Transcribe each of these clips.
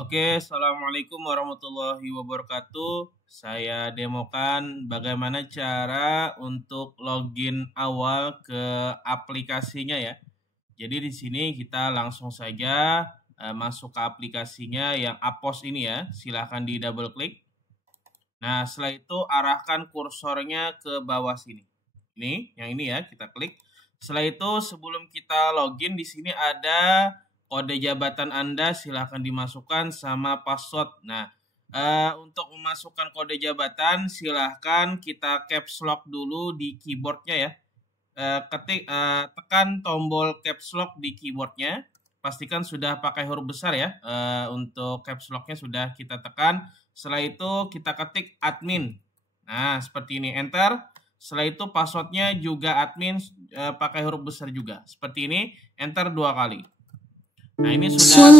Oke, Assalamualaikum warahmatullahi wabarakatuh. Saya demokan bagaimana cara untuk login awal ke aplikasinya ya. Jadi di sini kita langsung saja masuk ke aplikasinya yang Apos ini ya. Silahkan di double klik. Nah, setelah itu arahkan kursornya ke bawah sini. Ini, yang ini ya, kita klik. Setelah itu sebelum kita login di sini ada kode jabatan Anda, silahkan dimasukkan sama password. Nah, untuk memasukkan kode jabatan silahkan kita caps lock dulu di keyboardnya ya. Tekan tombol caps lock di keyboardnya. Pastikan sudah pakai huruf besar ya. Untuk caps locknya sudah kita tekan. Setelah itu kita ketik admin. Nah, seperti ini, enter. Setelah itu passwordnya juga admin pakai huruf besar juga. Seperti ini, enter 2 kali. Nah, ini sudah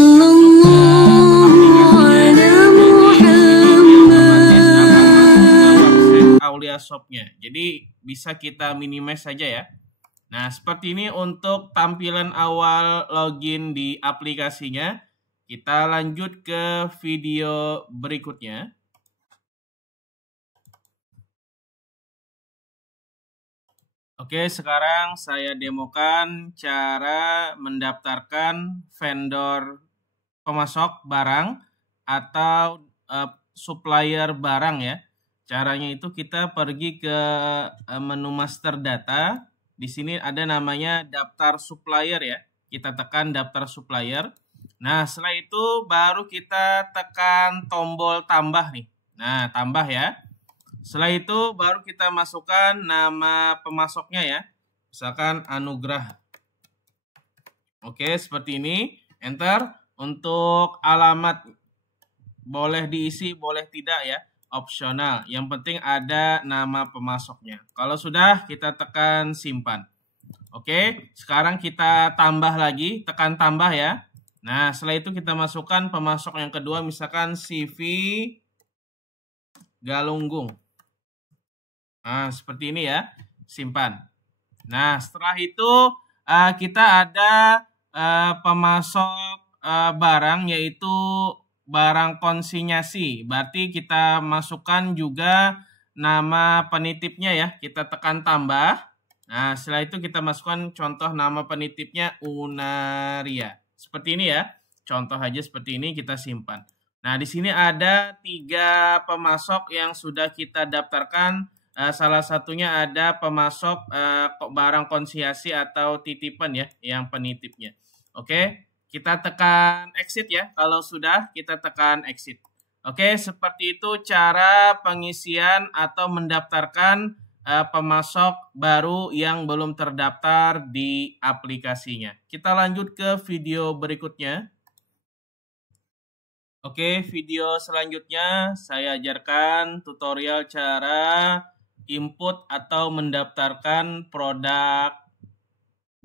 Aulia Shop-nya. Jadi bisa kita minimize saja ya. Nah, seperti ini untuk tampilan awal login di aplikasinya. Kita lanjut ke video berikutnya. Oke, sekarang saya demokan cara mendaftarkan vendor pemasok barang atau supplier barang ya. Caranya itu kita pergi ke menu master data. Di sini ada namanya daftar supplier ya. Kita tekan daftar supplier. Nah, setelah itu baru kita tekan tombol tambah nih. Nah, tambah ya. Setelah itu baru kita masukkan nama pemasoknya ya. Misalkan Anugrah. Oke, seperti ini. Enter. Untuk alamat boleh diisi, boleh tidak ya. Opsional. Yang penting ada nama pemasoknya. Kalau sudah, kita tekan simpan. Oke, sekarang kita tambah lagi. Tekan tambah ya. Nah, setelah itu kita masukkan pemasok yang kedua. Misalkan CV Galunggung. Nah, seperti ini ya. Simpan. Nah, setelah itu kita ada pemasok barang yaitu barang konsinyasi. Berarti kita masukkan juga nama penitipnya ya. Kita tekan tambah. Nah, setelah itu kita masukkan contoh nama penitipnya Unaria. Seperti ini ya. Contoh aja seperti ini, kita simpan. Nah, di sini ada 3 pemasok yang sudah kita daftarkan. Salah satunya ada pemasok barang konsinyasi atau titipan ya, yang penitipnya. Oke, kita tekan exit ya. Kalau sudah, kita tekan exit. Oke, seperti itu cara pengisian atau mendaftarkan pemasok baru yang belum terdaftar di aplikasinya. Kita lanjut ke video berikutnya. Oke, video selanjutnya saya ajarkan tutorial cara input atau mendaftarkan produk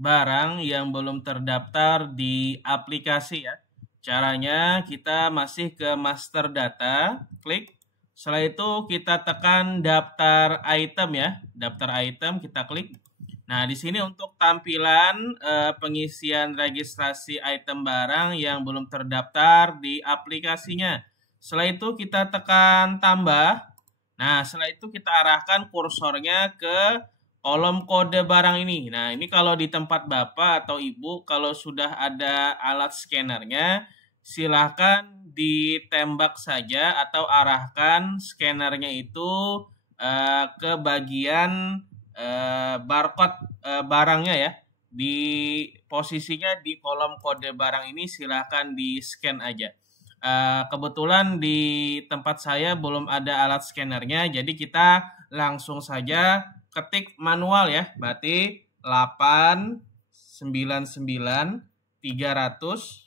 barang yang belum terdaftar di aplikasi ya. Caranya kita masih ke master data, klik. Setelah itu kita tekan daftar item ya. Daftar item kita klik. Nah, di sini untuk tampilan pengisian registrasi item barang yang belum terdaftar di aplikasinya. Setelah itu kita tekan tambah. Nah, setelah itu kita arahkan kursornya ke kolom kode barang ini. Nah, ini kalau di tempat Bapak atau Ibu, kalau sudah ada alat scannernya, silahkan ditembak saja atau arahkan scannernya itu ke bagian barcode barangnya ya. Di posisinya di kolom kode barang ini silahkan di scan aja. Kebetulan di tempat saya belum ada alat scannernya, jadi kita langsung saja ketik manual ya. Berarti 899 300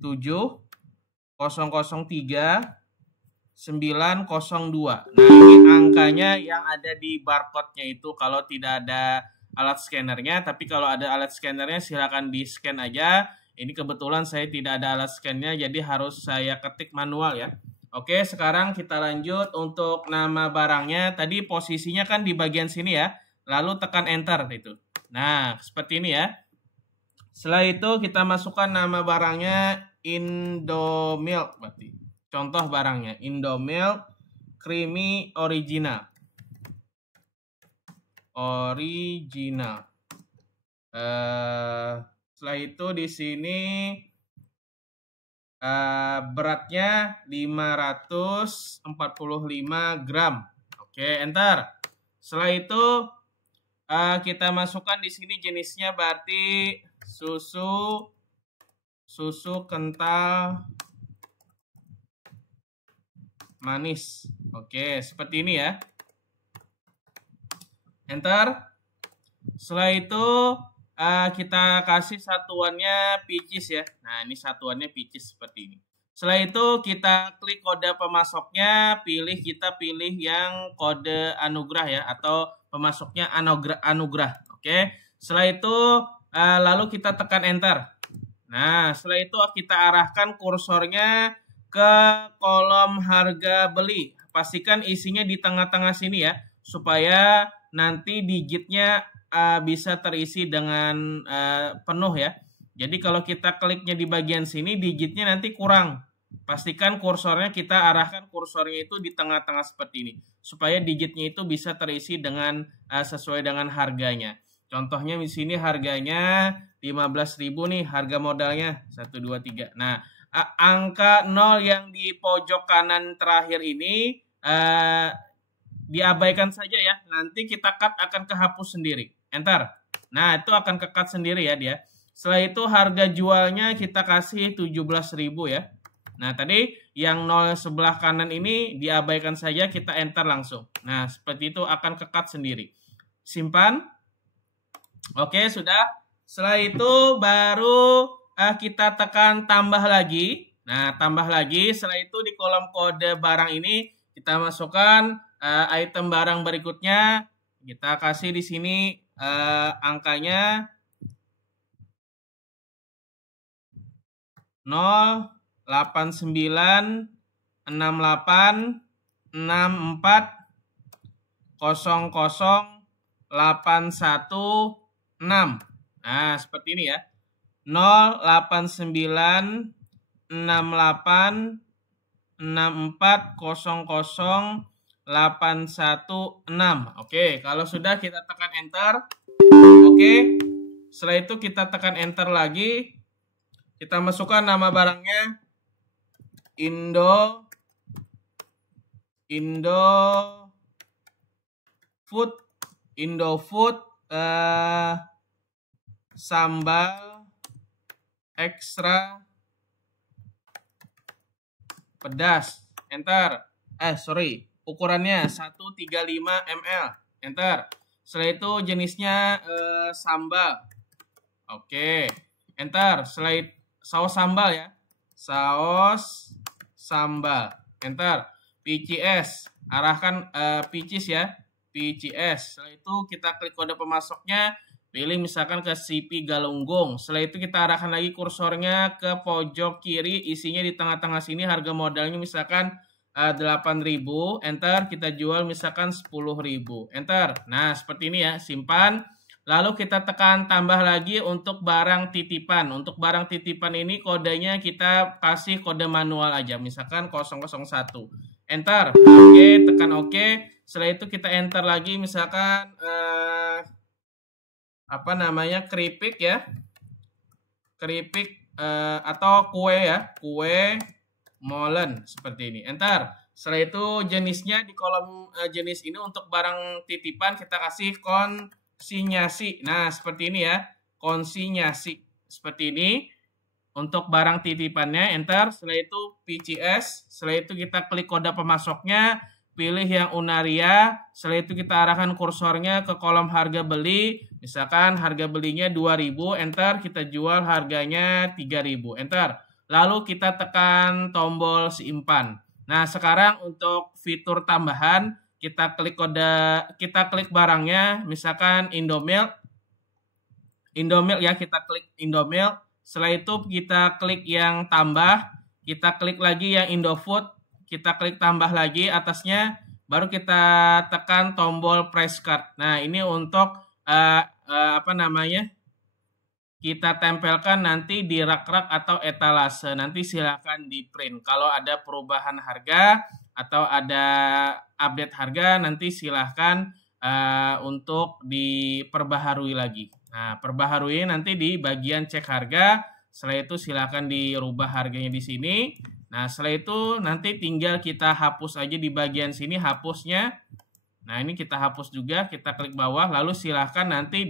7 003 902. Nah, ini angkanya yang ada di barcode-nya itu kalau tidak ada alat scannernya. Tapi kalau ada alat scannernya silakan di scan aja. Ini kebetulan saya tidak ada alat scan-nya, jadi harus saya ketik manual ya. Oke, sekarang kita lanjut untuk nama barangnya. Tadi posisinya kan di bagian sini ya. Lalu tekan enter itu. Nah, seperti ini ya. Setelah itu kita masukkan nama barangnya Indomilk berarti. Contoh barangnya Indomilk Creamy Original. Setelah itu di sini beratnya 545 gram. Oke, enter. Setelah itu kita masukkan di sini jenisnya berarti susu kental manis. Oke, seperti ini ya. Enter. Setelah itu kita kasih satuannya picis ya. Nah, ini satuannya picis seperti ini. Setelah itu kita klik kode pemasoknya, kita pilih yang kode anugerah ya, atau pemasoknya anugerah. Oke. Setelah itu lalu kita tekan enter. Nah, setelah itu kita arahkan kursornya ke kolom harga beli. Pastikan isinya di tengah-tengah sini ya, supaya nanti digitnya bisa terisi dengan penuh ya. Jadi kalau kita kliknya di bagian sini, digitnya nanti kurang. Pastikan kursornya kita arahkan kursornya itu di tengah-tengah seperti ini, supaya digitnya itu bisa terisi dengan sesuai dengan harganya. Contohnya di sini harganya 15.000 nih, harga modalnya 1, 2, 3. Nah, angka 0 yang di pojok kanan terakhir ini diabaikan saja ya. Nanti kita cut akan kehapus sendiri. Enter. Nah, itu akan ke-cut sendiri ya dia. Setelah itu harga jualnya kita kasih 17.000 ya. Nah, tadi yang 0 sebelah kanan ini diabaikan saja, kita enter langsung. Nah, seperti itu akan ke-cut sendiri. Simpan. Oke, sudah. Setelah itu baru kita tekan tambah lagi. Nah, tambah lagi. Setelah itu di kolom kode barang ini kita masukkan item barang berikutnya. Kita kasih di sini angkanya 08968400816. Nah, seperti ini ya. 0896864000816. Oke, kalau sudah kita tekan enter. Oke. Setelah itu kita tekan enter lagi. Kita masukkan nama barangnya Indofood sambal ekstra pedas. Enter. Ukurannya 135 ml. Enter. Setelah itu jenisnya sambal. Oke. Enter. Setelah itu saus sambal ya. Saus sambal. Enter. PCS. Arahkan picis ya. PCS. Setelah itu kita klik kode pemasoknya. Pilih misalkan ke CP Galunggung. Setelah itu kita arahkan lagi kursornya ke pojok kiri. Isinya di tengah-tengah sini. Harga modalnya misalkan 8.000. Enter. Kita jual misalkan 10.000. Enter. Nah, seperti ini ya. Simpan. Lalu kita tekan tambah lagi untuk barang titipan. Untuk barang titipan ini kodenya kita kasih kode manual aja. Misalkan 001. Enter. Oke, tekan oke. Setelah itu kita enter lagi misalkan keripik ya. Keripik atau kue ya. Kue molen seperti ini. Enter. Setelah itu jenisnya di kolom jenis ini untuk barang titipan kita kasih konsinyasi. Nah, seperti ini ya. Konsinyasi. Seperti ini. Untuk barang titipannya, enter. Setelah itu PCS. Setelah itu kita klik kode pemasoknya. Pilih yang Unaria. Setelah itu kita arahkan kursornya ke kolom harga beli. Misalkan harga belinya 2.000. Enter. Kita jual harganya 3.000. Enter. Lalu kita tekan tombol simpan. Nah, sekarang untuk fitur tambahan, kita klik barangnya, misalkan Indomilk ya, kita klik Indomilk. Setelah itu kita klik yang tambah, kita klik lagi yang Indofood, kita klik tambah lagi atasnya, baru kita tekan tombol press card. Nah, ini untuk kita tempelkan nanti di rak-rak atau etalase. Nanti silakan di print. Kalau ada perubahan harga atau ada update harga, nanti silahkan untuk diperbaharui lagi. Nah, perbaharui nanti di bagian cek harga. Setelah itu silahkan dirubah harganya di sini. Nah, setelah itu nanti tinggal kita hapus aja di bagian sini hapusnya. Nah, ini kita hapus juga, kita klik bawah, lalu silahkan nanti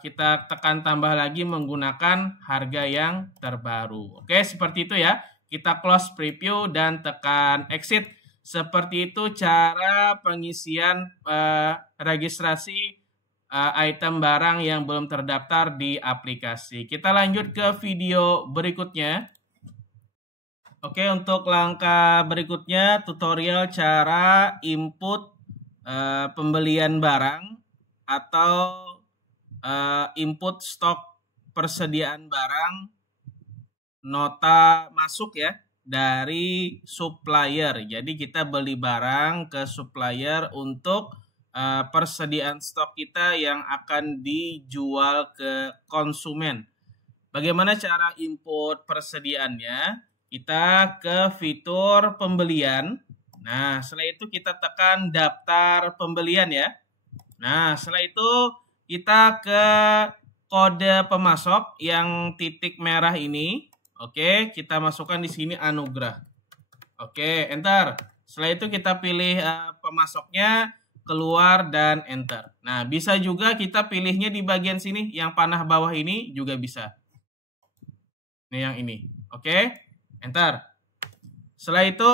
kita tekan tambah lagi menggunakan harga yang terbaru. Oke, seperti itu ya. Kita close preview dan tekan exit. Seperti itu cara pengisian registrasi item barang yang belum terdaftar di aplikasi. Kita lanjut ke video berikutnya. Oke, untuk langkah berikutnya tutorial cara input pembelian barang atau input stok persediaan barang nota masuk ya dari supplier. Jadi kita beli barang ke supplier untuk persediaan stok kita yang akan dijual ke konsumen. Bagaimana cara input persediaannya? Kita ke fitur pembelian. Nah, setelah itu kita tekan daftar pembelian ya. Nah, setelah itu kita ke kode pemasok yang titik merah ini. Oke, kita masukkan di sini Anugrah. Oke, enter. Setelah itu kita pilih pemasoknya, keluar dan enter. Nah, bisa juga kita pilihnya di bagian sini, yang panah bawah ini juga bisa. Ini yang ini. Oke, enter. Setelah itu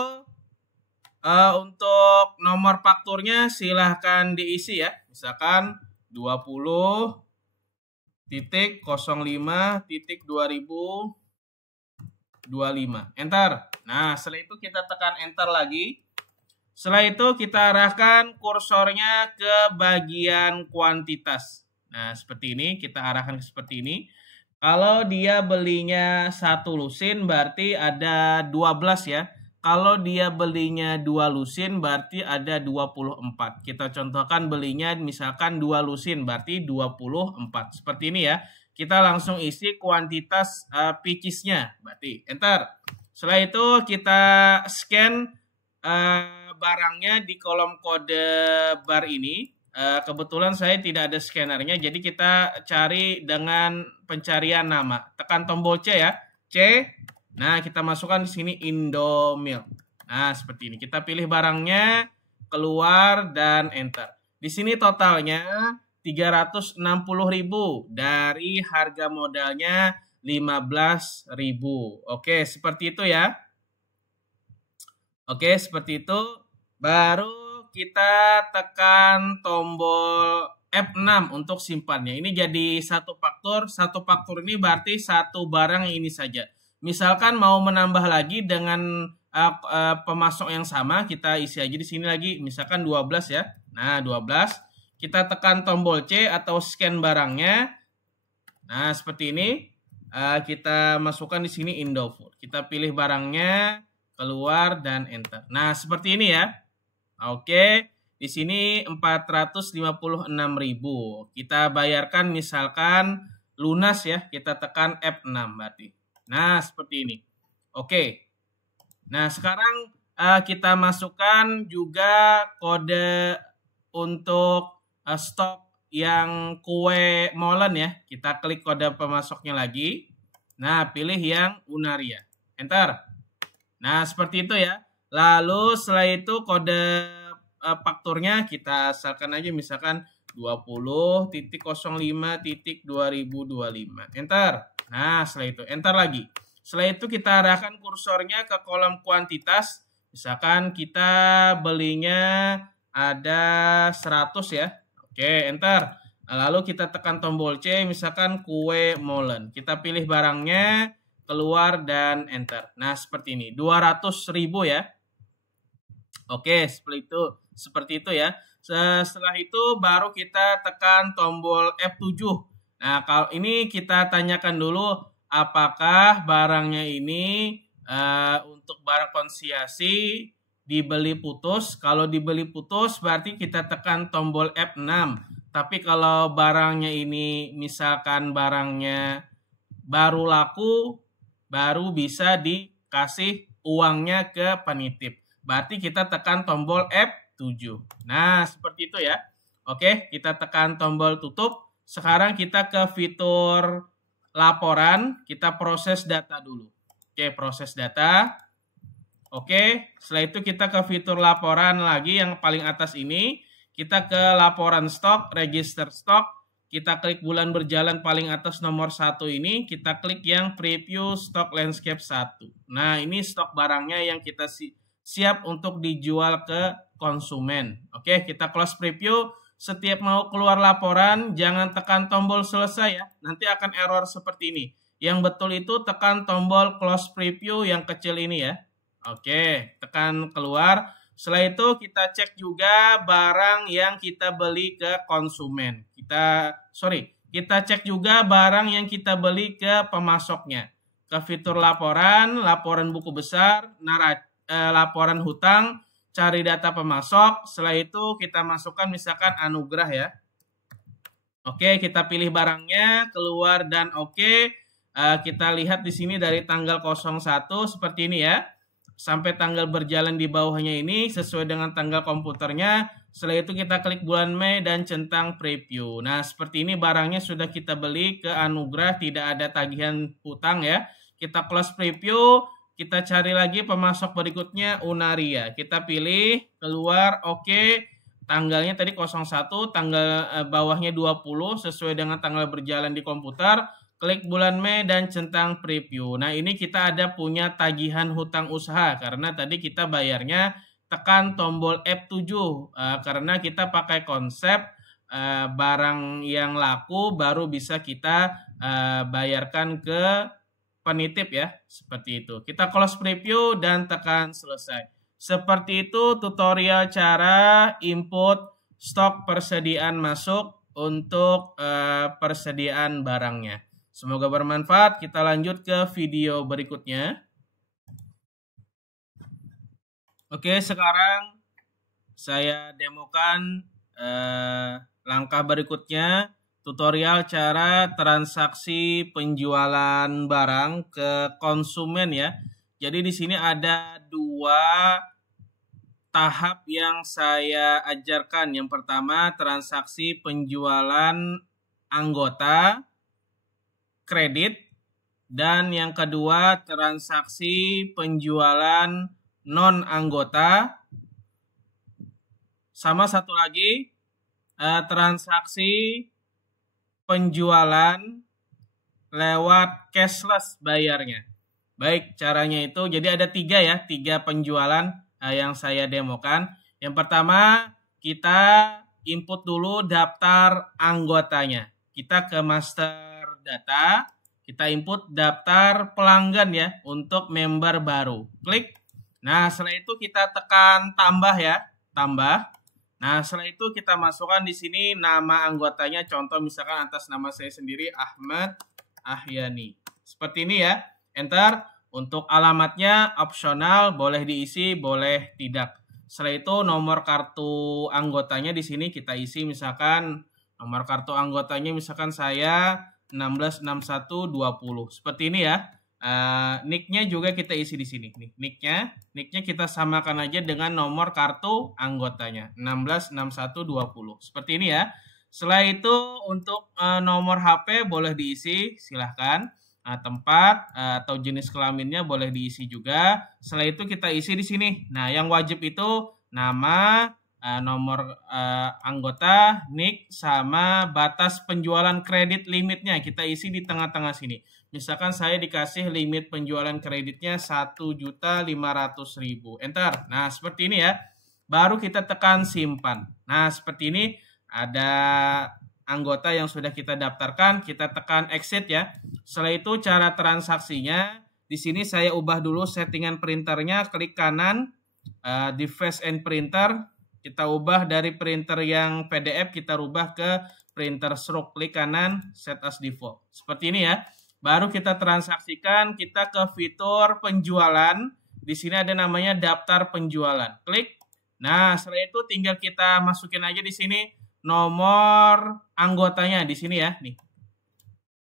untuk nomor fakturnya silahkan diisi ya. Misalkan 20.05.2025. Enter. Nah, setelah itu kita tekan enter lagi. Setelah itu kita arahkan kursornya ke bagian kuantitas. Nah, seperti ini. Kita arahkan seperti ini. Kalau dia belinya 1 lusin berarti ada 12 ya. Kalau dia belinya 2 lusin berarti ada 24. Kita contohkan belinya misalkan 2 lusin berarti 24. Seperti ini ya. Kita langsung isi kuantitas picisnya. Berarti enter. Setelah itu kita scan barangnya di kolom kode bar ini. Kebetulan saya tidak ada scannernya, jadi kita cari dengan pencarian nama. Tekan tombol C ya, C. Nah, kita masukkan di sini Indomilk. Nah, seperti ini. Kita pilih barangnya, keluar dan enter. Di sini totalnya 360.000 dari harga modalnya 15.000. Oke, seperti itu ya. Oke, seperti itu. Baru kita tekan tombol F6 untuk simpannya. Ini jadi satu faktur. Satu faktur ini berarti satu barang yang ini saja. Misalkan mau menambah lagi dengan pemasok yang sama, kita isi aja di sini lagi. Misalkan 12 ya. Nah, 12. Kita tekan tombol C atau scan barangnya. Nah, seperti ini. Kita masukkan di sini Indofood. Kita pilih barangnya, keluar dan enter. Nah, seperti ini ya. Oke, di sini 456.000. Kita bayarkan misalkan lunas ya, kita tekan F6 berarti. Nah, seperti ini. Oke. Nah, sekarang kita masukkan juga kode untuk stok yang kue molen ya. Kita klik kode pemasoknya lagi. Nah, pilih yang Unaria. Enter. Nah, seperti itu ya. Lalu setelah itu kode fakturnya kita asalkan aja misalkan 20.05.2025. Enter. Nah, setelah itu enter lagi. Setelah itu kita arahkan kursornya ke kolom kuantitas. Misalkan kita belinya ada 100 ya. Oke, enter. Lalu kita tekan tombol C misalkan kue molen. Kita pilih barangnya, keluar dan enter. Nah, seperti ini. 200.000 ya. Oke, seperti itu ya. Setelah itu baru kita tekan tombol F7. Nah, kalau ini kita tanyakan dulu apakah barangnya ini untuk barang konsinyasi dibeli putus. Kalau dibeli putus berarti kita tekan tombol F6. Tapi kalau barangnya ini misalkan barangnya baru laku, baru bisa dikasih uangnya ke penitip. Berarti kita tekan tombol F7. Nah, seperti itu ya. Oke, kita tekan tombol tutup. Sekarang kita ke fitur laporan, kita proses data dulu. Oke, proses data. Oke, setelah itu kita ke fitur laporan lagi yang paling atas ini. Kita ke laporan stok, register stok. Kita klik bulan berjalan paling atas nomor 1 ini. Kita klik yang preview stok landscape 1. Nah, ini stok barangnya yang kita siap untuk dijual ke konsumen. Oke, kita close preview. Setiap mau keluar laporan, jangan tekan tombol selesai ya. Nanti akan error seperti ini. Yang betul itu tekan tombol close preview yang kecil ini ya. Oke, tekan keluar. Setelah itu kita cek juga barang yang kita beli ke konsumen. Kita cek juga barang yang kita beli ke pemasoknya. Ke fitur laporan, laporan buku besar, laporan hutang, cari data pemasok. Setelah itu kita masukkan misalkan Anugrah ya. Oke, kita pilih barangnya, keluar dan oke. Kita lihat di sini dari tanggal 01 seperti ini ya. Sampai tanggal berjalan di bawahnya ini sesuai dengan tanggal komputernya. Setelah itu kita klik bulan Mei dan centang preview. Nah, seperti ini barangnya sudah kita beli ke Anugrah, tidak ada tagihan hutang ya. Kita close preview, kita cari lagi pemasok berikutnya Unaria. Kita pilih, keluar, oke. Tanggalnya tadi 01, tanggal bawahnya 20 sesuai dengan tanggal berjalan di komputer. Klik bulan Mei dan centang preview. Nah, ini kita ada punya tagihan hutang usaha karena tadi kita bayarnya tekan tombol F7 karena kita pakai konsep barang yang laku baru bisa kita bayarkan ke penitip ya. Seperti itu. Kita close preview dan tekan selesai. Seperti itu tutorial cara input stok persediaan masuk untuk persediaan barangnya. Semoga bermanfaat. Kita lanjut ke video berikutnya. Oke, sekarang saya demokan langkah berikutnya. Tutorial cara transaksi penjualan barang ke konsumen ya. Jadi di sini ada 2 tahap yang saya ajarkan. Yang pertama transaksi penjualan anggota kredit, dan yang kedua transaksi penjualan non anggota, sama satu lagi transaksi penjualan lewat cashless bayarnya. Baik, caranya itu jadi ada 3 ya, 3 penjualan yang saya demokan. Yang pertama kita input dulu daftar anggotanya. Kita ke master data, kita input daftar pelanggan ya untuk member baru. Klik. Nah, setelah itu kita tekan tambah ya, tambah. Nah, setelah itu kita masukkan di sini nama anggotanya, contoh misalkan atas nama saya sendiri Ahmad Ahyani. Seperti ini ya. Enter. Untuk alamatnya opsional, boleh diisi, boleh tidak. Setelah itu nomor kartu anggotanya di sini kita isi misalkan nomor kartu anggotanya misalkan saya 166120. Seperti ini ya. Nicknya juga kita isi di sini. Nicknya kita samakan aja dengan nomor kartu anggotanya 166120. Seperti ini ya. Setelah itu untuk nomor HP boleh diisi, silahkan. Tempat atau jenis kelaminnya boleh diisi juga. Setelah itu kita isi di sini. Nah, yang wajib itu nama, nomor anggota, nick, sama batas penjualan kredit limitnya. Kita isi di tengah-tengah sini. Misalkan saya dikasih limit penjualan kreditnya 1.500.000. Enter. Nah, seperti ini ya. Baru kita tekan simpan. Nah, seperti ini ada anggota yang sudah kita daftarkan. Kita tekan exit ya. Setelah itu cara transaksinya. Di sini saya ubah dulu settingan printernya. Klik kanan. Device and printer. Kita ubah dari printer yang PDF, kita rubah ke printer stroke. Klik kanan, set as default. Seperti ini ya. Baru kita transaksikan, kita ke fitur penjualan. Di sini ada namanya daftar penjualan. Klik. Nah, setelah itu tinggal kita masukin aja di sini nomor anggotanya di sini ya, nih.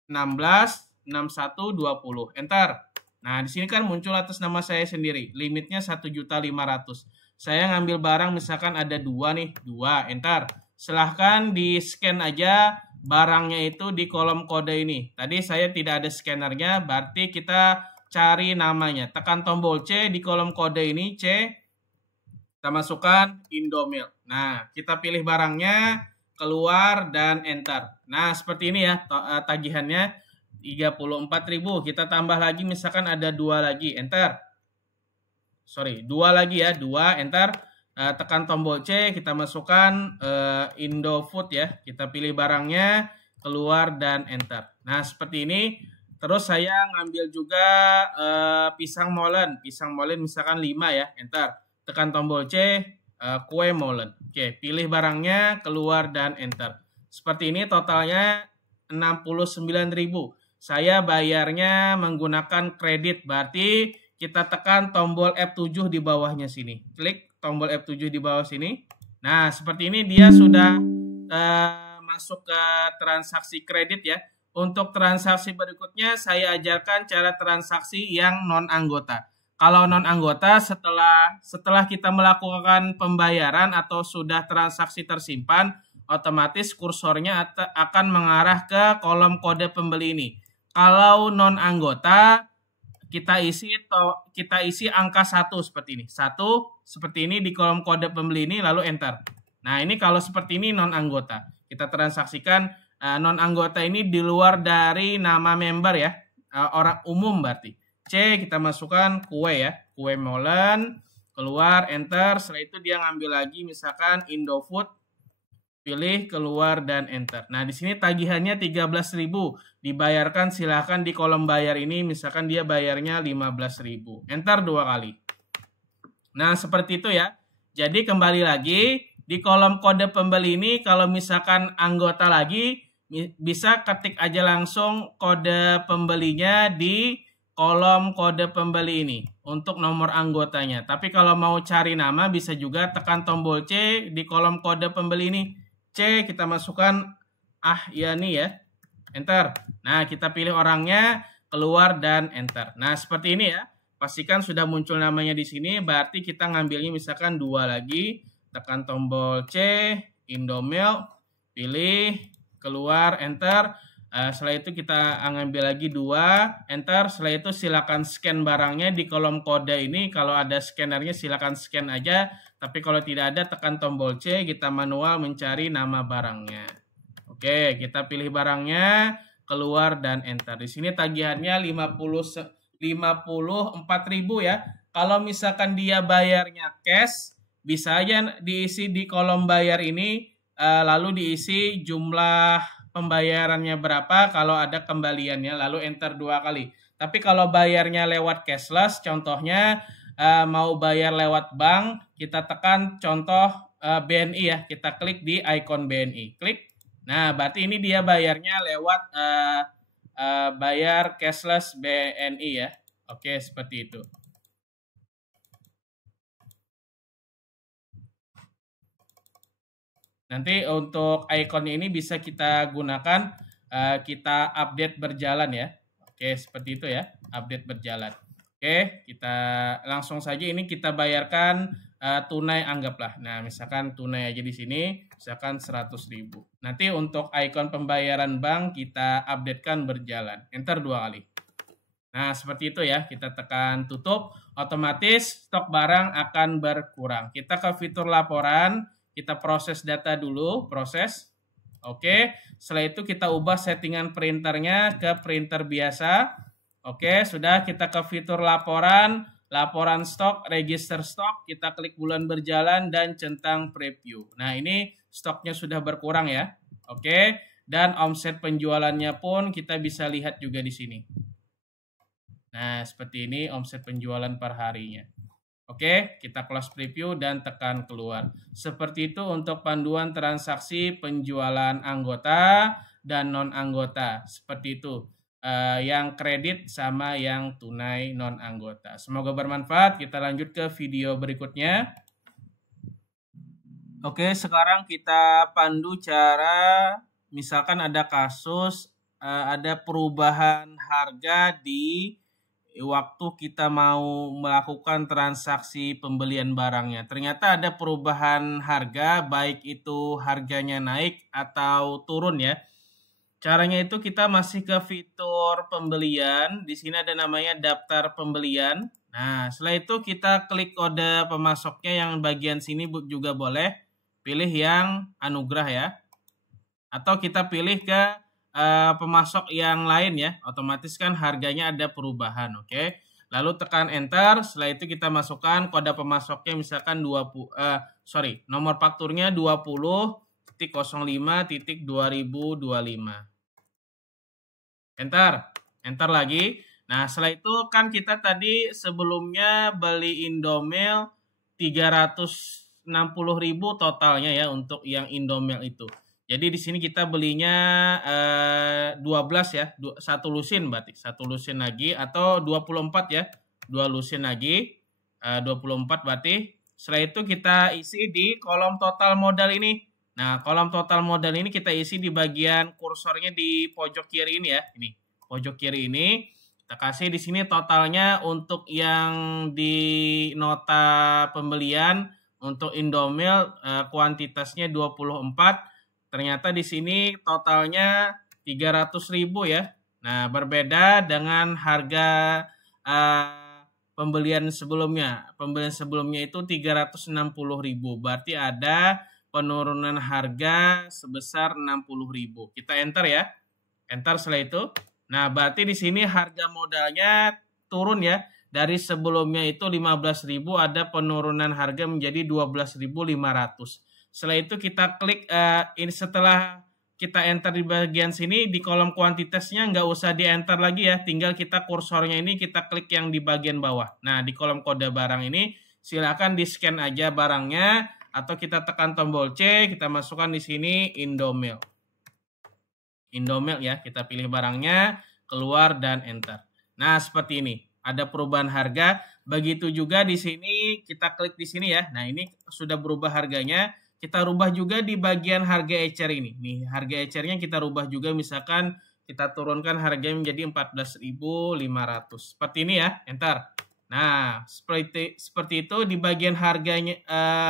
16 61 20. Enter. Nah, di sini kan muncul atas nama saya sendiri. Limitnya 1.500.000. Saya ngambil barang misalkan ada 2 nih, 2. Enter. Silahkan di scan aja barangnya itu di kolom kode ini. Tadi saya tidak ada scannernya, berarti kita cari namanya. Tekan tombol C di kolom kode ini, C. Kita masukkan Indomilk. Nah, kita pilih barangnya, keluar, dan enter. Nah, seperti ini ya tagihannya. 34.000. Kita tambah lagi misalkan ada 2 lagi. Enter. Sorry, 2 lagi ya. 2, enter. Tekan tombol C, kita masukkan Indofood ya. Kita pilih barangnya, keluar, dan enter. Nah, seperti ini. Terus saya ngambil juga pisang molen. Pisang molen misalkan 5 ya. Enter. Tekan tombol C, kue molen. Oke, pilih barangnya, keluar, dan enter. Seperti ini totalnya 69.000. Saya bayarnya menggunakan kredit, berarti kita tekan tombol F7 di bawahnya sini. Klik tombol F7 di bawah sini. Nah, seperti ini dia sudah masuk ke transaksi kredit ya. Untuk transaksi berikutnya saya ajarkan cara transaksi yang non-anggota. Kalau non-anggota setelah kita melakukan pembayaran atau sudah transaksi tersimpan, otomatis kursornya akan mengarah ke kolom kode pembeli ini. Kalau non-anggota, kita isi angka 1 seperti ini. 1 seperti ini di kolom kode pembeli ini, lalu enter. Nah, ini kalau seperti ini non-anggota. Kita transaksikan non-anggota ini di luar dari nama member ya. Orang umum berarti. C, kita masukkan kue ya. Kue molen, keluar, enter. Setelah itu dia ngambil lagi misalkan Indofood. Pilih, keluar, dan enter. Nah, di sini tagihannya 13.000. Dibayarkan silahkan di kolom bayar ini. Misalkan dia bayarnya 15.000. Enter 2 kali. Nah, seperti itu ya. Jadi kembali lagi. Di kolom kode pembeli ini, kalau misalkan anggota lagi, bisa ketik aja langsung kode pembelinya di kolom kode pembeli ini. Untuk nomor anggotanya. Tapi kalau mau cari nama, bisa juga tekan tombol C di kolom kode pembeli ini. C, kita masukkan Yani ya. Enter. Nah, kita pilih orangnya, keluar, dan enter. Nah, seperti ini ya. Pastikan sudah muncul namanya di sini. Berarti kita ngambilnya misalkan 2 lagi. Tekan tombol C, Indomilk. Pilih, keluar, enter. Setelah itu kita ngambil lagi 2. Enter. Setelah itu silakan scan barangnya di kolom kode ini. Kalau ada scannernya silakan scan aja. Tapi kalau tidak ada, tekan tombol C, kita manual mencari nama barangnya. Oke, kita pilih barangnya, keluar, dan enter. Di sini tagihannya 54.000 ya. Kalau misalkan dia bayarnya cash, bisa aja diisi di kolom bayar ini, lalu diisi jumlah pembayarannya berapa, kalau ada kembaliannya, lalu enter 2 kali. Tapi kalau bayarnya lewat cashless, contohnya mau bayar lewat bank, kita tekan contoh BNI ya, kita klik di icon BNI, klik. Nah, berarti ini dia bayarnya lewat bayar cashless BNI ya. Oke, seperti itu. Nanti untuk ikonnya ini bisa kita gunakan, kita update berjalan ya. Oke, seperti itu ya, update berjalan. Oke, kita langsung saja ini kita bayarkan tunai anggaplah. Nah, misalkan tunai aja di sini, misalkan 100.000. Nanti untuk ikon pembayaran bank kita updatekan berjalan. Enter 2 kali. Nah, seperti itu ya. Kita tekan tutup, otomatis stok barang akan berkurang. Kita ke fitur laporan, kita proses data dulu, proses. Oke, setelah itu kita ubah settingan printernya ke printer biasa. Oke, sudah, kita ke fitur laporan, laporan stok, register stok, kita klik bulan berjalan dan centang preview. Nah, ini stoknya sudah berkurang ya. Oke, dan omset penjualannya pun kita bisa lihat juga di sini. Nah, seperti ini omset penjualan per harinya. Oke, kita close preview dan tekan keluar. Seperti itu untuk panduan transaksi penjualan anggota dan non-anggota. Seperti itu. Yang kredit sama yang tunai non-anggota. Semoga bermanfaat. Kita lanjut ke video berikutnya. Oke, sekarang kita pandu cara misalkan ada kasus ada perubahan harga di waktu kita mau melakukan transaksi pembelian barangnya. Ternyata ada perubahan harga, baik itu harganya naik atau turun ya. Caranya itu kita masih ke fitur pembelian. Di sini ada namanya daftar pembelian. Nah, setelah itu kita klik kode pemasoknya yang bagian sini juga boleh. Pilih yang anugerah ya. Atau kita pilih ke pemasok yang lain ya. Otomatis kan harganya ada perubahan, oke. Lalu tekan enter, setelah itu kita masukkan kode pemasoknya misalkan nomor fakturnya 20.05.2025. Enter lagi. Nah, setelah itu kan kita tadi sebelumnya beli Indomil 360.000 totalnya ya untuk yang Indomil itu. Jadi di sini kita belinya 12 ya, satu lusin berarti, satu lusin lagi atau 24 ya. 2 lusin lagi, 24 berarti. Setelah itu kita isi di kolom total modal ini. Nah, kolom total modal ini kita isi di bagian kursornya di pojok kiri ini ya. Ini, pojok kiri ini. Kita kasih di sini totalnya untuk yang di nota pembelian untuk Indomil kuantitasnya 24. Ternyata di sini totalnya 300.000 ya. Nah, berbeda dengan harga pembelian sebelumnya. Pembelian sebelumnya itu 360.000. Berarti ada penurunan harga sebesar 60.000. Kita enter ya. Enter setelah itu. Nah, berarti di sini harga modalnya turun ya. Dari sebelumnya itu 15.000 ada penurunan harga menjadi 12.500. Setelah itu kita klik ini, setelah kita enter di bagian sini di kolom kuantitasnya nggak usah di enter lagi ya. Tinggal kita kursornya ini kita klik yang di bagian bawah. Nah, di kolom kode barang ini silakan di-scan aja barangnya atau kita tekan tombol C, kita masukkan di sini Indomil. Indomil ya, kita pilih barangnya, keluar dan enter. Nah, seperti ini. Ada perubahan harga. Begitu juga di sini kita klik di sini ya. Nah, ini sudah berubah harganya. Kita rubah juga di bagian harga ecer ini. Nih, harga ecernya kita rubah juga, misalkan kita turunkan harganya menjadi 14.500. Seperti ini ya, enter. Nah, seperti itu di bagian harganya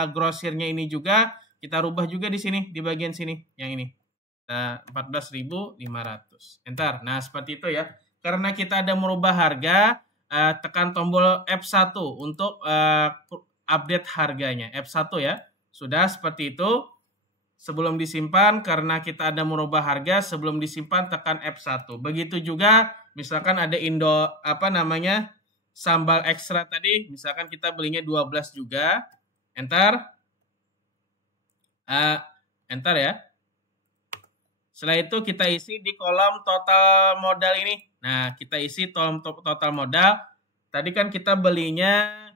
grosirnya ini juga kita rubah juga di sini, di bagian sini yang ini. 14.500. Enter. Nah, seperti itu ya. Karena kita ada merubah harga, tekan tombol F1 untuk update harganya. F1 ya. Sudah seperti itu. Sebelum disimpan, karena kita ada merubah harga, sebelum disimpan tekan F1. Begitu juga misalkan ada sambal ekstra tadi, misalkan kita belinya 12 juga. Enter. Enter ya. Setelah itu kita isi di kolom total modal ini. Nah, kita isi total modal. Tadi kan kita belinya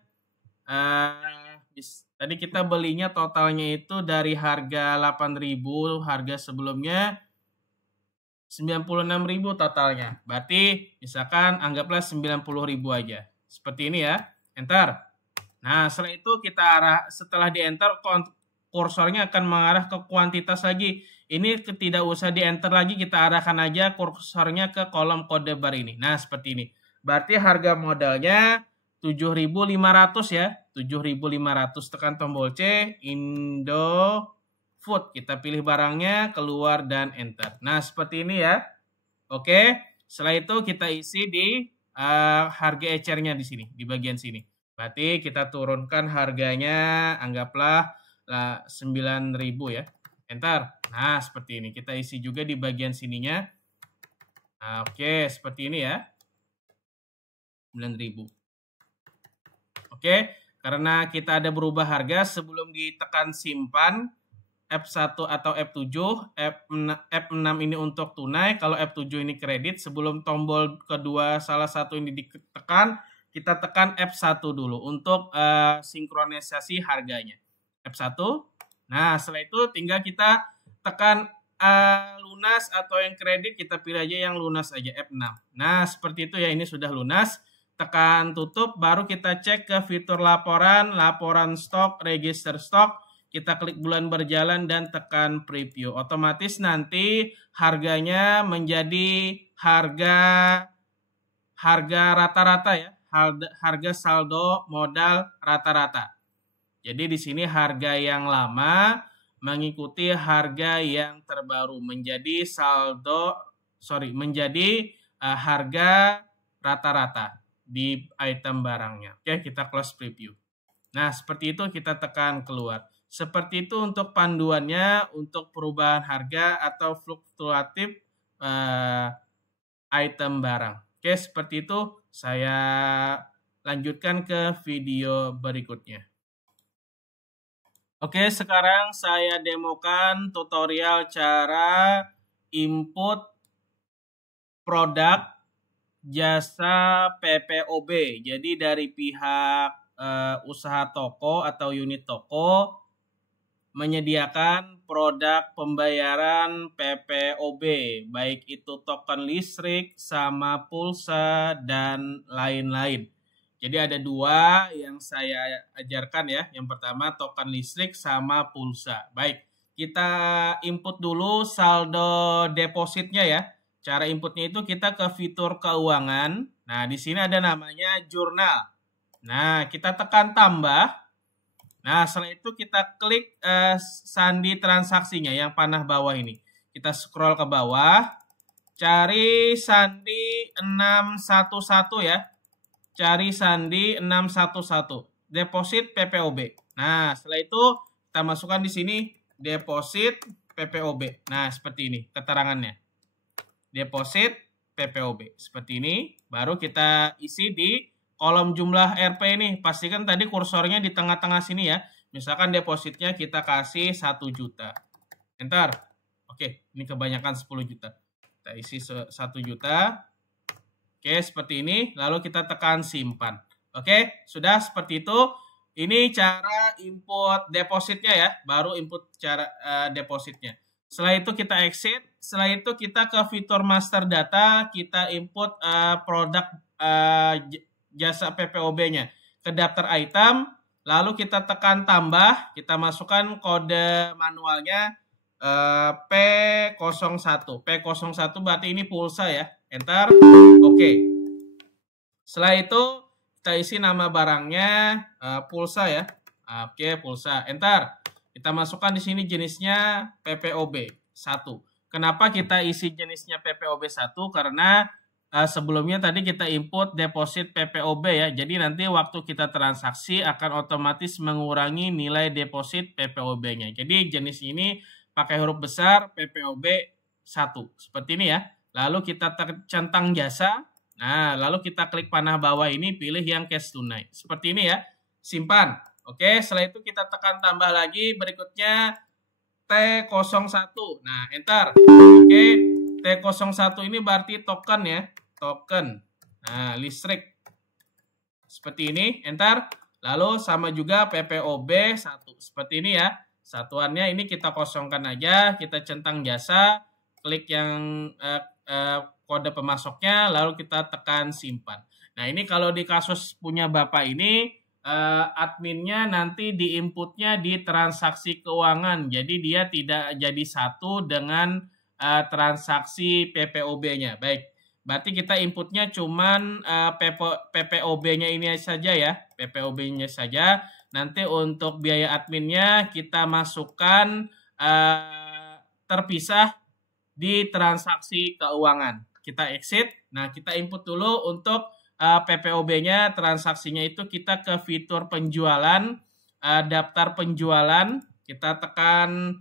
totalnya itu dari harga 8.000, harga sebelumnya 96.000 totalnya. Berarti misalkan anggaplah 90.000 aja. Seperti ini ya. Enter. Nah, setelah itu setelah di enter, kursornya akan mengarah ke kuantitas lagi. Ini tidak usah di enter lagi, kita arahkan aja kursornya ke kolom kode bar ini. Nah, seperti ini. Berarti harga modalnya 7.500 ya. 7.500, tekan tombol C, Indofood. Kita pilih barangnya, keluar dan enter. Nah, seperti ini ya. Oke, setelah itu kita isi di harga ecernya di sini, di bagian sini. Berarti kita turunkan harganya, anggaplah 9.000 ya. Enter. Nah, seperti ini. Kita isi juga di bagian sininya. Nah, oke, seperti ini ya. 9.000. Oke, karena kita ada berubah harga, sebelum ditekan simpan, F1 atau F7, F6 ini untuk tunai, kalau F7 ini kredit. Sebelum tombol kedua salah satu ini ditekan, kita tekan F1 dulu untuk sinkronisasi harganya. F1. Nah, setelah itu tinggal kita tekan lunas atau yang kredit, kita pilih aja yang lunas aja, F6. Nah, seperti itu ya, ini sudah lunas. Tekan tutup, baru kita cek ke fitur laporan stok, register stok. kita klik bulan berjalan dan tekan preview. Otomatis nanti harganya menjadi harga rata-rata ya, harga saldo modal rata-rata. Jadi di sini harga yang lama mengikuti harga yang terbaru menjadi harga rata-rata di item barangnya. Oke, kita close preview. Nah, seperti itu kita tekan keluar. Seperti itu untuk panduannya untuk perubahan harga atau fluktuatif item barang. Oke, seperti itu. Saya lanjutkan ke video berikutnya. Oke, sekarang saya demokan tutorial cara input produk jasa PPOB. Jadi dari pihak usaha toko atau unit toko menyediakan produk pembayaran PPOB, baik itu token listrik sama pulsa dan lain-lain. Jadi ada dua yang saya ajarkan ya. Yang pertama token listrik sama pulsa. Baik, kita input dulu saldo depositnya ya. Cara inputnya itu kita ke fitur keuangan. Nah, di sini ada namanya jurnal. Nah, kita tekan tambah. Nah, setelah itu kita klik sandi transaksinya yang panah bawah ini. Kita scroll ke bawah. Cari sandi 611 ya. Cari sandi 611. Deposit PPOB. Nah, setelah itu kita masukkan di sini deposit PPOB. Nah, seperti ini keterangannya. Deposit PPOB. Seperti ini. Baru kita isi di kolom jumlah RP ini. Pastikan tadi kursornya di tengah-tengah sini ya. Misalkan depositnya kita kasih 1 juta. Enter. Oke, ini kebanyakan 10 juta. Kita isi 1 juta. Oke, seperti ini. Lalu kita tekan simpan. Oke, sudah seperti itu. Ini cara input depositnya ya. Baru input cara depositnya. Setelah itu kita exit. Setelah itu kita ke fitur master data. Kita input produk jasa PPOB-nya ke daftar item. Lalu kita tekan tambah. Kita masukkan kode manualnya P01. P01 berarti ini pulsa ya. Enter. Oke. Setelah itu kita isi nama barangnya pulsa ya. Oke, pulsa. Enter. Kita masukkan di sini jenisnya PPOB 1. Kenapa kita isi jenisnya PPOB 1? Karena sebelumnya tadi kita input deposit PPOB ya. Jadi nanti waktu kita transaksi akan otomatis mengurangi nilai deposit PPOB-nya. Jadi jenis ini pakai huruf besar PPOB 1. Seperti ini ya. Lalu kita centang jasa. Nah, lalu kita klik panah bawah ini, pilih yang cash tunai. Seperti ini ya. Simpan. Oke, setelah itu kita tekan tambah lagi. Berikutnya T01. Nah, enter. Oke, T01 ini berarti token ya. Token. Nah, listrik. Seperti ini, enter. Lalu sama juga PPOB 1. Seperti ini ya. Satuannya ini kita kosongkan aja. Kita centang jasa. Klik yang kode pemasoknya, lalu kita tekan simpan. Nah, ini kalau di kasus punya Bapak ini, adminnya nanti di inputnya di transaksi keuangan. Jadi dia tidak jadi satu dengan transaksi PPOB-nya. Baik, berarti kita inputnya cuman PPOB-nya ini saja ya. PPOB-nya saja. Nanti untuk biaya adminnya kita masukkan terpisah di transaksi keuangan. Kita exit. Nah, kita input dulu untuk PPOB-nya, transaksinya itu kita ke fitur penjualan, daftar penjualan. Kita tekan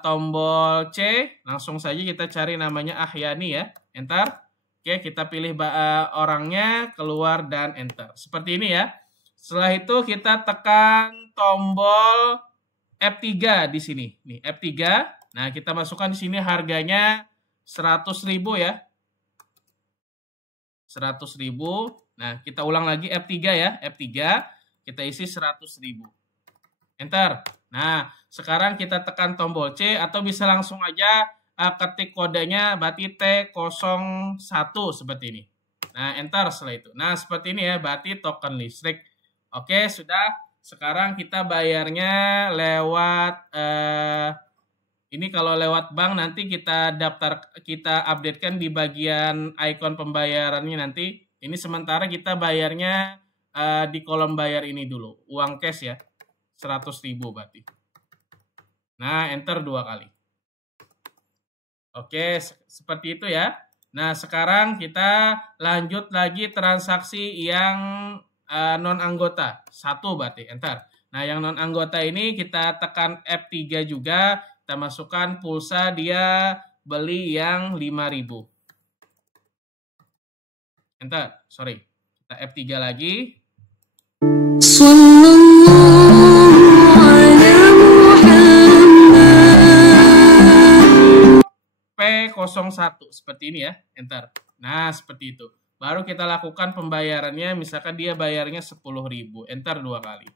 tombol C. Langsung saja kita cari namanya Ahyani ya. Enter. Oke, kita pilih orangnya, keluar dan enter. Seperti ini ya. Setelah itu kita tekan tombol F3 di sini. Nih, F3. Nah, kita masukkan di sini harganya 100.000 ya. 100.000. Nah, kita ulang lagi F3 ya. F3. Kita isi 100.000. Enter. Nah, sekarang kita tekan tombol C atau bisa langsung aja ketik kodenya berarti T01 seperti ini. Nah, enter setelah itu. Nah, seperti ini ya, berarti token listrik. Oke, sudah. Sekarang kita bayarnya lewat ini kalau lewat bank nanti kita updatekan di bagian ikon pembayarannya nanti. Ini sementara kita bayarnya di kolom bayar ini dulu. Uang cash ya. 100.000 berarti. Nah, enter 2 kali. Oke, seperti itu ya. Nah, sekarang kita lanjut lagi transaksi yang non anggota. 1 berarti, enter. Nah, yang non anggota ini kita tekan F3 juga. Kita masukkan pulsa dia beli yang 5.000. Enter, sorry. Kita F3 lagi. P01 seperti ini ya, enter. Nah, seperti itu. Baru kita lakukan pembayarannya, misalkan dia bayarnya 10.000, enter 2 kali.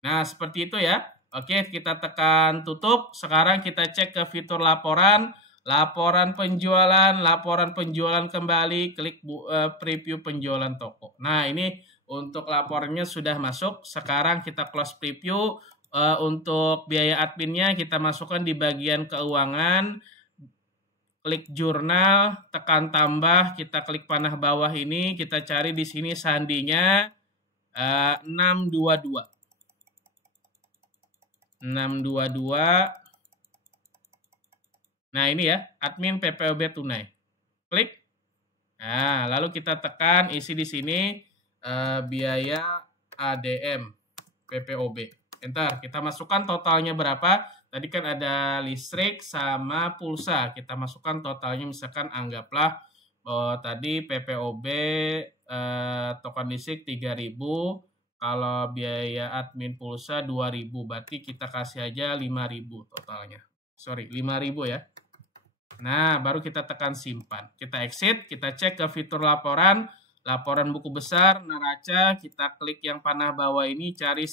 Nah, seperti itu ya. Oke, kita tekan tutup. Sekarang kita cek ke fitur laporan, laporan penjualan kembali, klik preview penjualan toko. Nah, ini untuk laporannya sudah masuk. Sekarang kita close preview. Untuk biaya adminnya kita masukkan di bagian keuangan. Klik jurnal, tekan tambah, kita klik panah bawah ini, kita cari di sini sandinya 622. 622. Nah, ini ya, admin PPOB tunai. Klik. Nah, lalu kita tekan isi di sini biaya ADM PPOB. Enter. Kita masukkan totalnya berapa? Tadi kan ada listrik sama pulsa. Kita masukkan totalnya, misalkan anggaplah tadi PPOB token listrik 3.000. Kalau biaya admin pulsa 2.000. Berarti kita kasih aja 5.000 totalnya. Sorry, 5.000 ya. Nah, baru kita tekan simpan. Kita exit, kita cek ke fitur laporan. Laporan buku besar, neraca, kita klik yang panah bawah ini, cari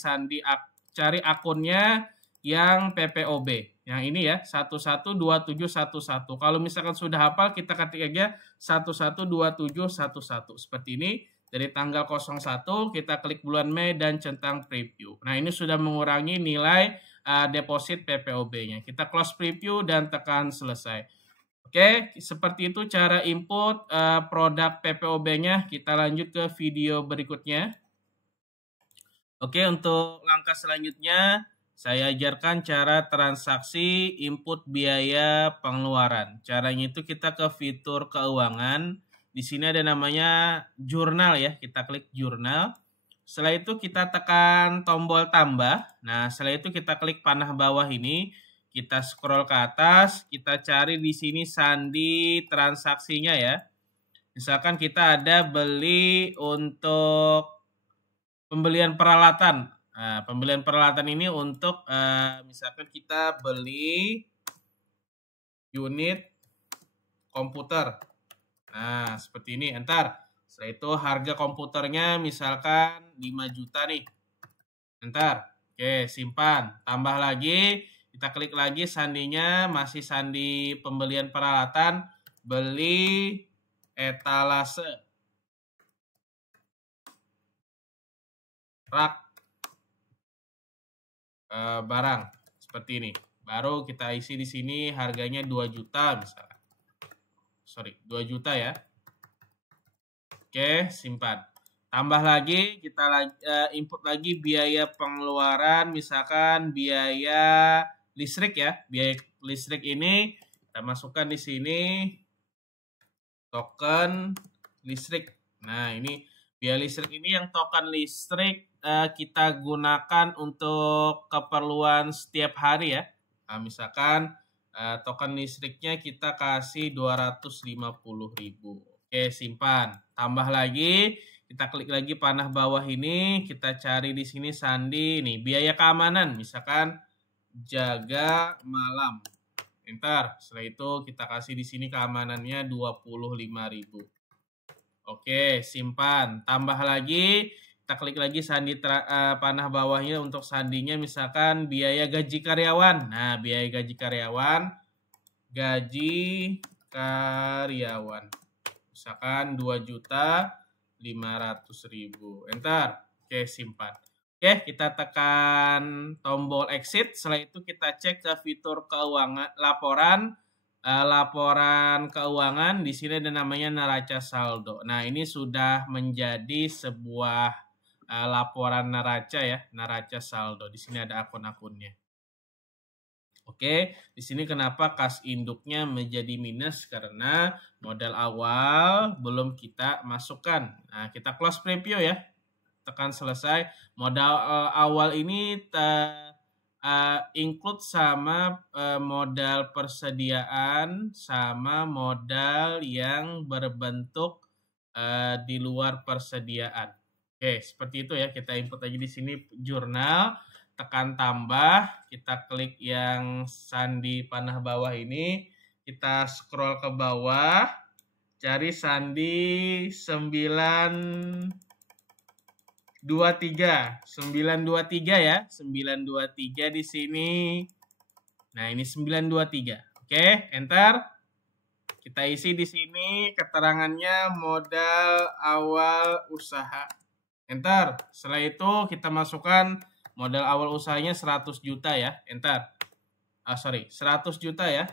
akunnya yang PPOB. Yang ini ya, 112711. Kalau misalkan sudah hafal, kita ketik aja 112711. Seperti ini. Dari tanggal 01, kita klik bulan Mei dan centang preview. Nah, ini sudah mengurangi nilai deposit PPOB-nya. Kita close preview dan tekan selesai. Oke, seperti itu cara input produk PPOB-nya. Kita lanjut ke video berikutnya. Oke, untuk langkah selanjutnya, saya ajarkan cara transaksi input biaya pengeluaran. Caranya itu kita ke fitur keuangan. Di sini ada namanya jurnal ya. Kita klik jurnal. Setelah itu kita tekan tombol tambah. Nah, setelah itu kita klik panah bawah ini. Kita scroll ke atas. Kita cari di sini sandi transaksinya ya. Misalkan kita ada beli untuk pembelian peralatan. Nah, pembelian peralatan ini untuk misalkan kita beli unit komputer. Nah, seperti ini, enter. Setelah itu harga komputernya misalkan 5 juta nih. Enter. Oke, simpan. Tambah lagi, kita klik lagi sandinya, masih sandi pembelian peralatan, beli etalase. Rak barang seperti ini. Baru kita isi di sini harganya 2 juta misalnya. Sorry, 2 juta ya. Oke, simpan. Tambah lagi, kita input lagi biaya pengeluaran, misalkan biaya listrik ya. Biaya listrik ini kita masukkan di sini token listrik. Nah, ini biaya listrik ini yang token listrik kita gunakan untuk keperluan setiap hari ya. Nah, misalkan token listriknya kita kasih 250.000. Oke, simpan. Tambah lagi, kita klik lagi panah bawah ini, kita cari di sini sandi nih, biaya keamanan, misalkan jaga malam. Enter. Setelah itu kita kasih di sini keamanannya 25.000. Oke, simpan. Tambah lagi, kita klik lagi sandi panah bawahnya untuk sandinya, misalkan biaya gaji karyawan. Nah, biaya gaji karyawan, misalkan 2.500.000. Enter. Oke, simpan. Oke, kita tekan tombol exit. Setelah itu kita cek ke fitur keuangan laporan keuangan. Di sini ada namanya neraca saldo. Nah, ini sudah menjadi sebuah laporan neraca ya, neraca saldo. Di sini ada akun-akunnya. Oke, di sini kenapa kas induknya menjadi minus karena modal awal belum kita masukkan. Nah, kita close preview ya. Tekan selesai. Modal awal ini include sama modal persediaan sama modal yang berbentuk di luar persediaan. Oke, seperti itu ya. Kita input aja di sini jurnal, tekan tambah, kita klik yang sandi panah bawah ini, kita scroll ke bawah, cari sandi 923 ya, 923 di sini. Nah, ini 923. Oke, enter. Kita isi di sini keterangannya modal awal usaha. Enter. Setelah itu kita masukkan modal awal usahanya 100 juta ya. Enter. 100 juta ya.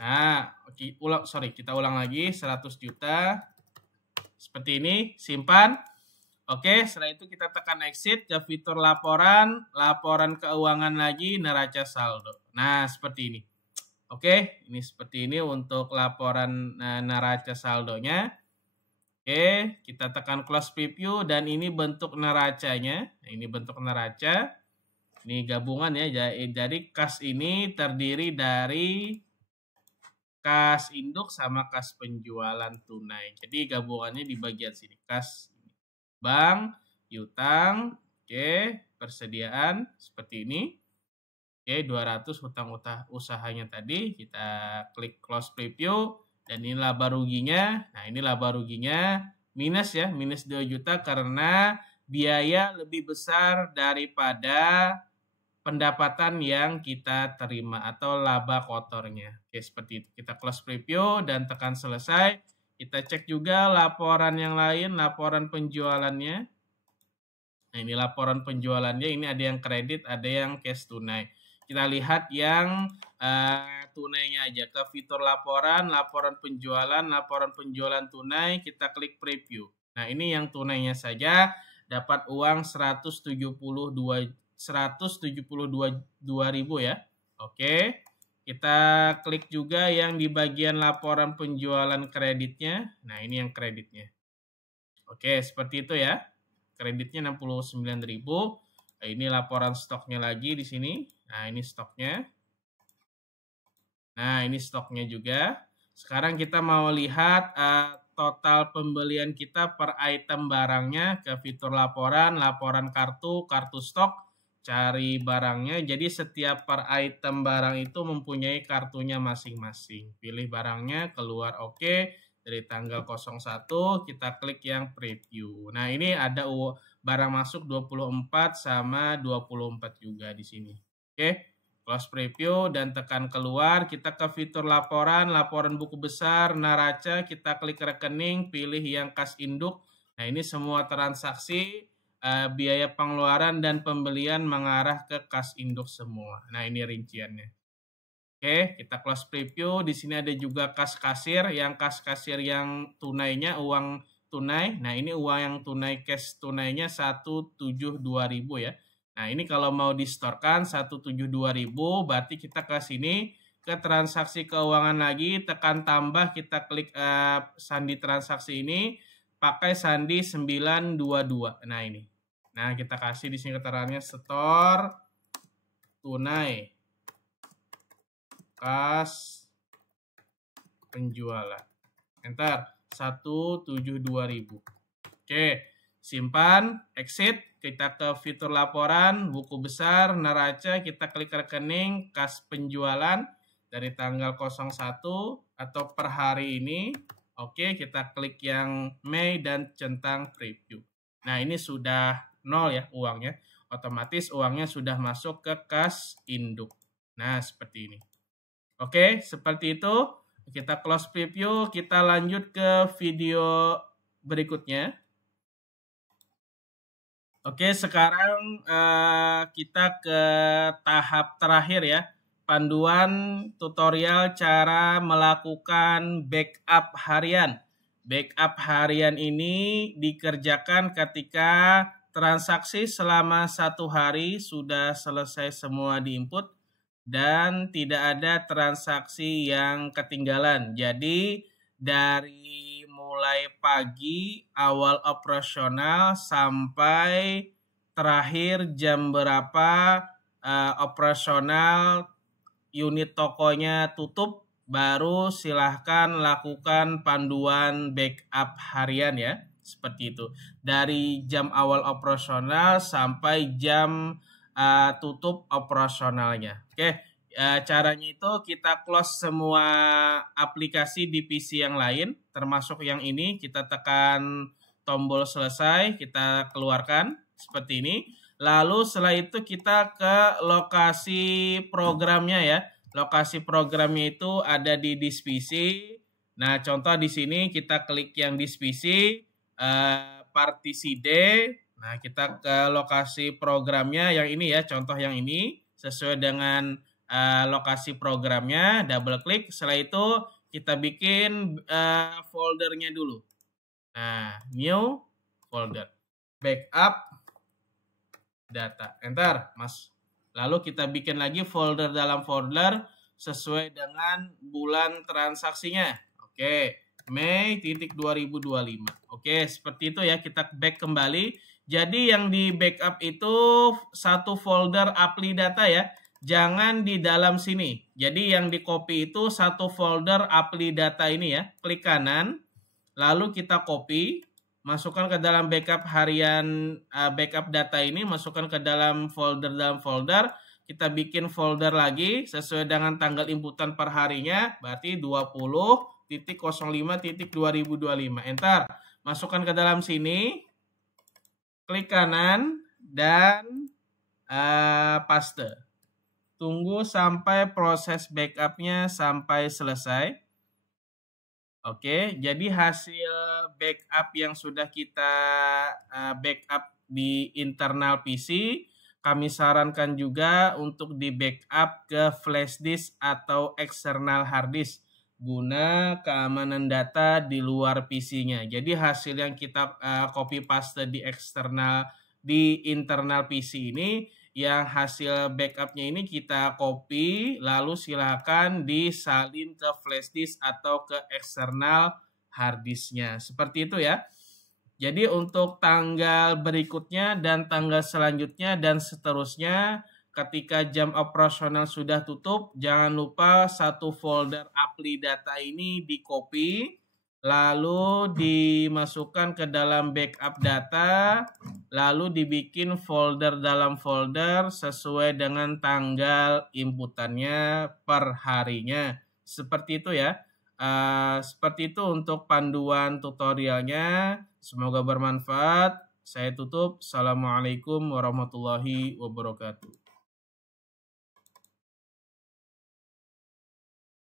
Nah, kita ulang lagi 100 juta. Seperti ini, simpan. Oke, setelah itu kita tekan exit ke fitur laporan keuangan lagi, neraca saldo. Nah, seperti ini. Oke, ini seperti ini untuk laporan neraca saldonya. Oke, kita tekan close preview dan ini bentuk neracanya. Nah, ini bentuk neraca. Ini gabungan ya, jadi kas ini terdiri dari kas induk sama kas penjualan tunai. Jadi gabungannya di bagian sini. Kas bank, piutang, oke, persediaan seperti ini. Oke, 200 hutang usahanya tadi. Kita klik close preview dan ini laba ruginya. Nah, ini laba ruginya minus ya, minus 2 juta karena biaya lebih besar daripada pendapatan yang kita terima atau laba kotornya. Oke, seperti itu. Kita close preview dan tekan selesai. Kita cek juga laporan yang lain, laporan penjualannya. Nah, ini laporan penjualannya, ini ada yang kredit, ada yang cash tunai. Kita lihat yang tunainya aja. Ke fitur laporan penjualan tunai, kita klik preview. Nah, ini yang tunainya saja dapat uang 172.000 ya. Oke. Kita klik juga yang di bagian laporan penjualan kreditnya. Nah, ini yang kreditnya. Oke, seperti itu ya. Kreditnya 69.000. Nah, ini laporan stoknya lagi di sini. Nah, ini stoknya. Nah, ini stoknya juga. Sekarang kita mau lihat total pembelian kita per item barangnya ke fitur laporan kartu stok, cari barangnya. Jadi setiap per item barang itu mempunyai kartunya masing-masing. Pilih barangnya, keluar oke. Dari tanggal 01 kita klik yang preview. Nah, ini ada barang masuk 24 sama 24 juga di sini. Oke. Close preview dan tekan keluar, kita ke fitur laporan buku besar, neraca, kita klik rekening, pilih yang kas induk. Nah, ini semua transaksi, biaya pengeluaran dan pembelian mengarah ke kas induk semua. Nah, ini rinciannya. Oke, kita close preview. Di sini ada juga kas kasir, kas kasir yang tunainya uang tunai. Nah, ini uang yang tunai cash tunainya 172.000 ya. Nah, ini kalau mau distorkan 172.000, berarti kita ke sini ke transaksi keuangan lagi, tekan tambah, kita klik sandi transaksi ini, pakai sandi 922. Nah, ini. Nah, kita kasih di sini keterangannya store tunai kas penjualan. Enter 172.000. Oke, simpan, exit, kita ke fitur laporan, buku besar, neraca, kita klik rekening, kas penjualan dari tanggal 01 atau per hari ini. Oke, kita klik yang Mei dan centang preview. Nah, ini sudah 0 ya uangnya. Otomatis uangnya sudah masuk ke kas induk. Nah, seperti ini. Oke, seperti itu. Kita close preview, kita lanjut ke video berikutnya. Oke, sekarang kita ke tahap terakhir ya. Panduan tutorial cara melakukan backup harian. Backup harian ini dikerjakan ketika transaksi selama 1 hari sudah selesai semua diinput dan tidak ada transaksi yang ketinggalan. Jadi dari mulai pagi awal operasional sampai terakhir jam berapa operasional unit tokonya tutup, baru silahkan lakukan panduan backup harian ya. Seperti itu. Dari jam awal operasional sampai jam tutup operasionalnya. Oke, caranya itu kita close semua aplikasi di PC yang lain, termasuk yang ini. Kita tekan tombol selesai, kita keluarkan seperti ini. Lalu setelah itu kita ke lokasi programnya ya. Lokasi programnya itu ada di disk PC. Nah, contoh di sini kita klik yang disk PC, partisi D. Nah, kita ke lokasi programnya yang ini ya, contoh yang ini sesuai dengan lokasi programnya, double klik. Setelah itu kita bikin foldernya dulu. Nah, new folder, backup data, enter, Mas. Lalu kita bikin lagi folder dalam folder sesuai dengan bulan transaksinya. Oke, Mei 2025. Oke, seperti itu ya, kita back kembali. Jadi yang di backup itu satu folder apply data ya. Jangan di dalam sini. Jadi yang di copy itu satu folder apply data ini ya. Klik kanan, lalu kita copy. Masukkan ke dalam backup harian, backup data ini, masukkan ke dalam folder, kita bikin folder lagi sesuai dengan tanggal inputan per harinya, berarti 20.05.2025, enter. Masukkan ke dalam sini, klik kanan, dan paste. Tunggu sampai proses backupnya sampai selesai. Oke, jadi hasil backup yang sudah kita backup di internal PC, kami sarankan juga untuk di backup ke flash disk atau external hard disk guna keamanan data di luar PC-nya. Jadi hasil yang kita copy paste di internal PC ini, yang hasil backupnya ini kita copy, lalu silakan disalin ke flash disk atau ke eksternal hard disknya. Seperti itu ya. Jadi untuk tanggal berikutnya dan tanggal selanjutnya dan seterusnya, ketika jam operasional sudah tutup, jangan lupa satu folder apply data ini di copy, lalu dimasukkan ke dalam backup data, lalu dibikin folder dalam folder sesuai dengan tanggal inputannya per harinya. Seperti itu ya. Seperti itu untuk panduan tutorialnya. Semoga bermanfaat. Saya tutup. Assalamualaikum warahmatullahi wabarakatuh.